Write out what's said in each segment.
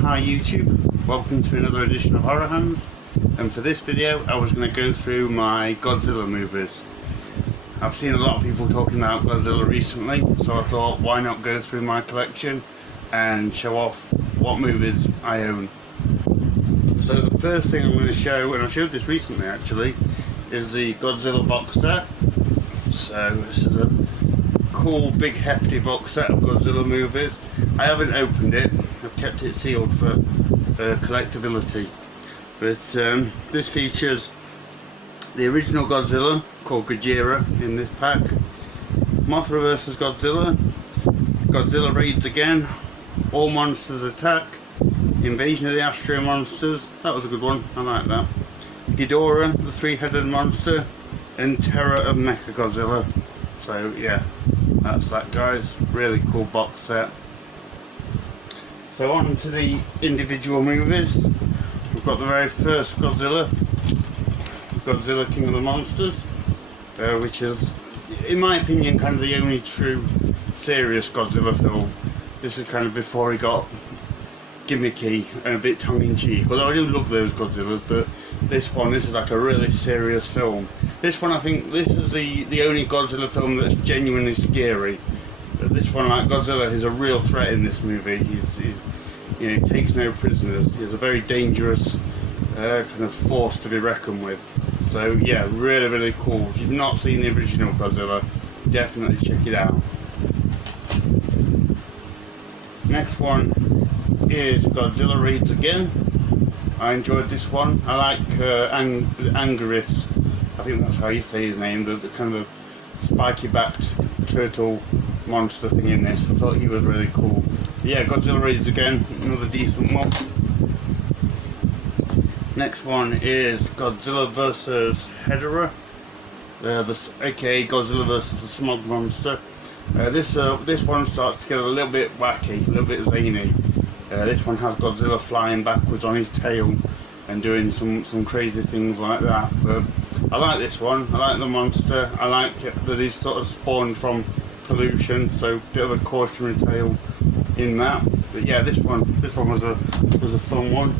Hi YouTube, welcome to another edition of Horror Hands, and for this video I was going to go through my Godzilla movies. I've seen a lot of people talking about Godzilla recently, so I thought why not go through my collection and show off what movies I own. So the first thing I'm going to show, and I showed this recently actually, is the Godzilla box set. So this is a cool big hefty box set of Godzilla movies. I haven't opened it, I've kept it sealed for collectability, but this features the original Godzilla called Gojira in this pack, Mothra vs Godzilla, Godzilla raids again, all monsters attack, Invasion of the Astro Monsters, that was a good one, I like that, Ghidorah, the three-headed monster, and Terror of Mechagodzilla. So yeah, that's that guys, really cool box set. So on to the individual movies. We've got the very first Godzilla, Godzilla King of the Monsters, which is, in my opinion, kind of the only true serious Godzilla film. This is kind of before he got gimmicky and a bit tongue-in-cheek, although I do love those Godzillas, but this is like a really serious film. This one, I think this is the only Godzilla film that's genuinely scary. This one, like Godzilla, is a real threat in this movie. He's you know, he takes no prisoners. He's a very dangerous kind of force to be reckoned with. So yeah, really cool. If you've not seen the original Godzilla, definitely check it out. Next one is Godzilla Raids Again. I enjoyed this one. I like Anguirus, I think that's how you say his name, the kind of spiky-backed turtle monster thing in this. I thought he was really cool. But yeah, Godzilla Raids Again, another decent one. Next one is Godzilla vs Hedorah, aka Godzilla vs the Smog Monster. This one starts to get a little bit wacky, a little bit zany. This one has Godzilla flying backwards on his tail and doing some crazy things like that. But I like this one. I like the monster. I like that he's sort of spawned from pollution, so a bit of a cautionary tale in that. But yeah, this one was a fun one.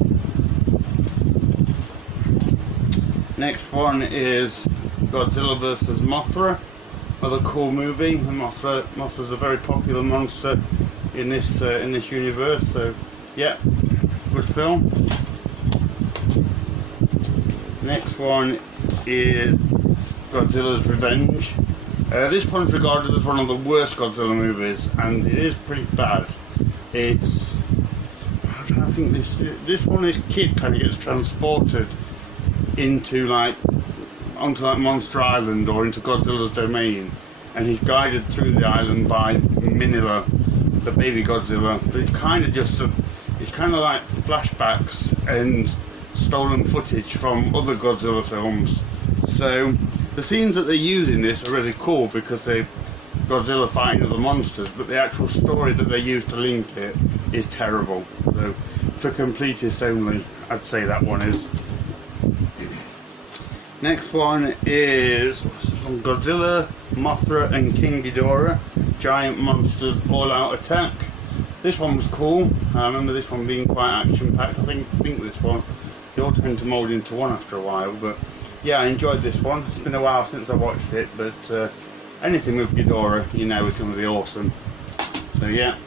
Next one is Godzilla vs Mothra. Another cool movie. Mothra's a very popular monster in this universe, so yeah, good film. Next one is Godzilla's Revenge. This one's regarded as one of the worst Godzilla movies, and it is pretty bad. It's, I'm trying to think, this kid kind of gets transported onto Monster Island or into Godzilla's domain, and he's guided through the island by Minilla, the baby Godzilla. But it's kind of like flashbacks and stolen footage from other Godzilla films. So the scenes that they use in this are really cool because they're Godzilla fighting other monsters, but the actual story that they use to link it is terrible. So for completists only, I'd say that one is. Next one is Godzilla, Mothra and King Ghidorah, Giant Monsters All-Out Attack. This one was cool. I remember this one being quite action-packed. I think this one, they all tend to mould into one after a while, but yeah, I enjoyed this one. It's been a while since I watched it, but anything with Ghidorah, you know, is going to be awesome. So yeah.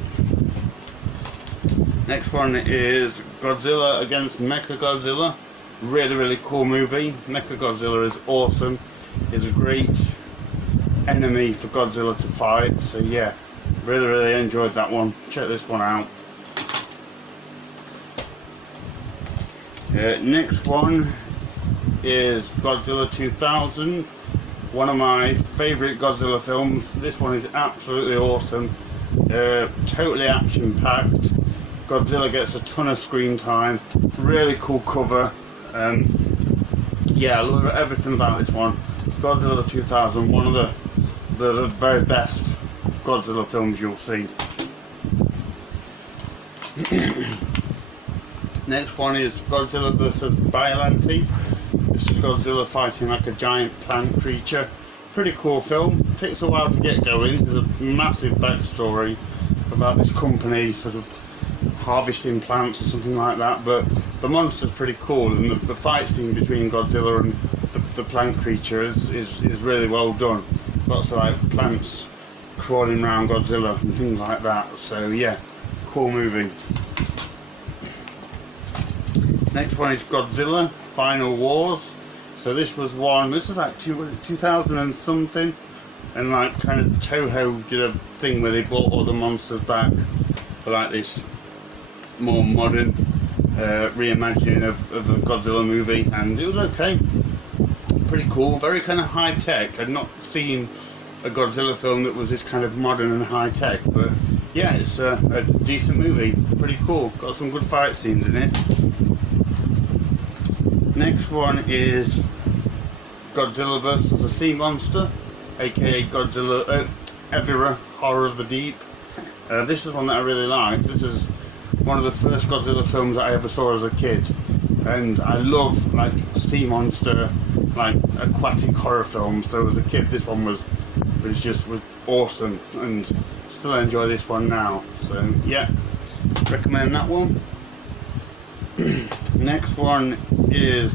Next one is Godzilla against Mechagodzilla. Really cool movie. Mechagodzilla is awesome. He's a great enemy for Godzilla to fight. So yeah, really enjoyed that one. Check this one out. Next one is Godzilla 2000. One of my favourite Godzilla films. This one is absolutely awesome. Totally action-packed. Godzilla gets a ton of screen time. Really cool cover. Yeah, I love everything about this one. Godzilla 2000, one of the very best Godzilla films you'll see. Next one is Godzilla vs Biollante. This is Godzilla fighting like a giant plant creature. Pretty cool film. Takes a while to get going. There's a massive backstory about this company sort of harvesting plants or something like that, but the monster's pretty cool, and the fight scene between Godzilla and the plant creature is really well done. Lots of like plants crawling around Godzilla and things like that, so yeah, cool movie. Next one is Godzilla Final Wars. So this was like 2000 and something, and like kind of Toho did a thing where they brought all the monsters back for like this more modern reimagining of the Godzilla movie, and it was okay, pretty cool, very kind of high tech. I'd not seen a Godzilla film that was this kind of modern and high tech, but yeah, it's a decent movie, pretty cool, got some good fight scenes in it. Next one is Godzilla vs. the Sea Monster, aka Godzilla Ebirah Horror of the Deep. This is one that I really liked. This is one of the first Godzilla films that I ever saw as a kid, and I love like sea monster, like aquatic horror films. So as a kid, this one was awesome, and still enjoy this one now. So yeah, recommend that one. Next one is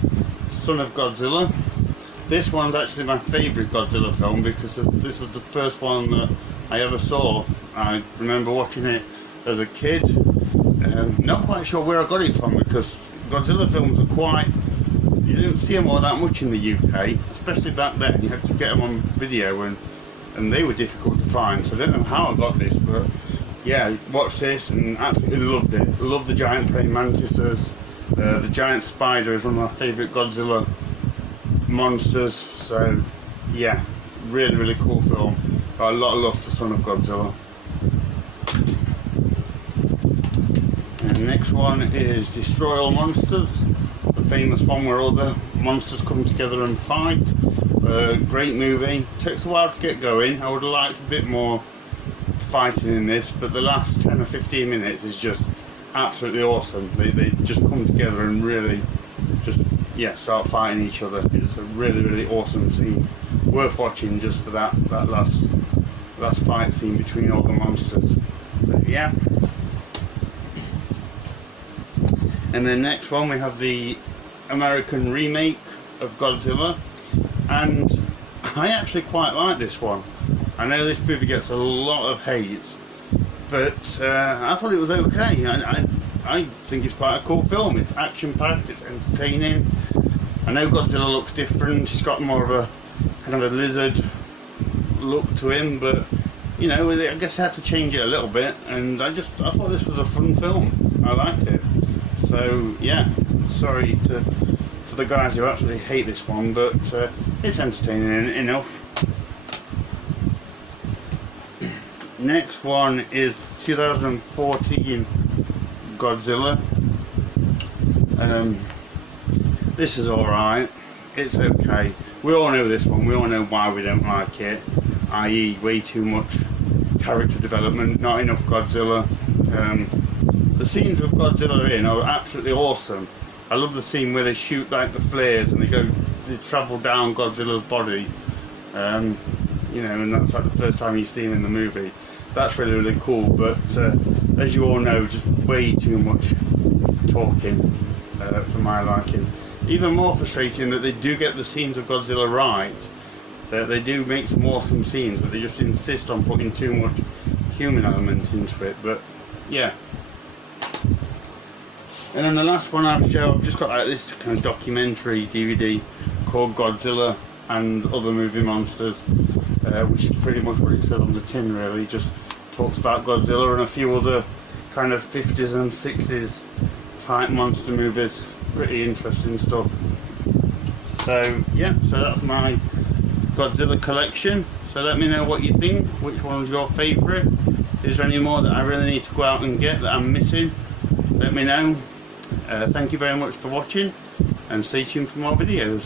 Son of Godzilla. This one's actually my favourite Godzilla film because this is the first one that I ever saw. I remember watching it as a kid. Not quite sure where I got it from, because Godzilla films are quite, you didn't see them all that much in the UK, especially back then. You had to get them on video, and they were difficult to find, so I don't know how I got this, but yeah, watched this and absolutely loved it. Love the giant praying mantises. The giant spider is one of my favourite Godzilla monsters, so yeah, really cool film. Got a lot of love for Son of Godzilla. And the next one is Destroy All Monsters, the famous one where all the monsters come together and fight. Great movie, takes a while to get going. I would have liked a bit more fighting in this, but the last 10 or 15 minutes is just absolutely awesome. They just come together and really just start fighting each other. It's a really awesome scene, worth watching just for that last fight scene between all the monsters. But yeah. And then next one we have the American remake of Godzilla, and I actually quite like this one. I know this movie gets a lot of hate, but I thought it was okay. I think it's quite a cool film. It's action-packed, it's entertaining. I know Godzilla looks different. He's got more of a kind of a lizard look to him, but you know, I guess I had to change it a little bit. And I thought this was a fun film. I liked it. So yeah, sorry to the guys who actually hate this one, but it's entertaining enough. Next one is 2014 Godzilla. This is alright, it's okay. We all know this one, we all know why we don't like it, i.e. way too much character development, not enough Godzilla. The scenes with Godzilla in are absolutely awesome. I love the scene where they shoot like the flares and they travel down Godzilla's body. You know, and that's like the first time you see him in the movie. That's really cool, but as you all know, just way too much talking for my liking. Even more frustrating that they do get the scenes of Godzilla right, that they do make some awesome scenes, but they just insist on putting too much human element into it. But yeah. And then the last one I've just got like this kind of documentary DVD called Godzilla and Other Movie Monsters, which is pretty much what it says on the tin really. Just talks about Godzilla and a few other kind of 50s and 60s type monster movies. Pretty interesting stuff. So yeah, so that's my Godzilla collection. So let me know what you think, which one's your favourite. Is there any more that I really need to go out and get that I'm missing? Let me know. Thank you very much for watching, and stay tuned for more videos.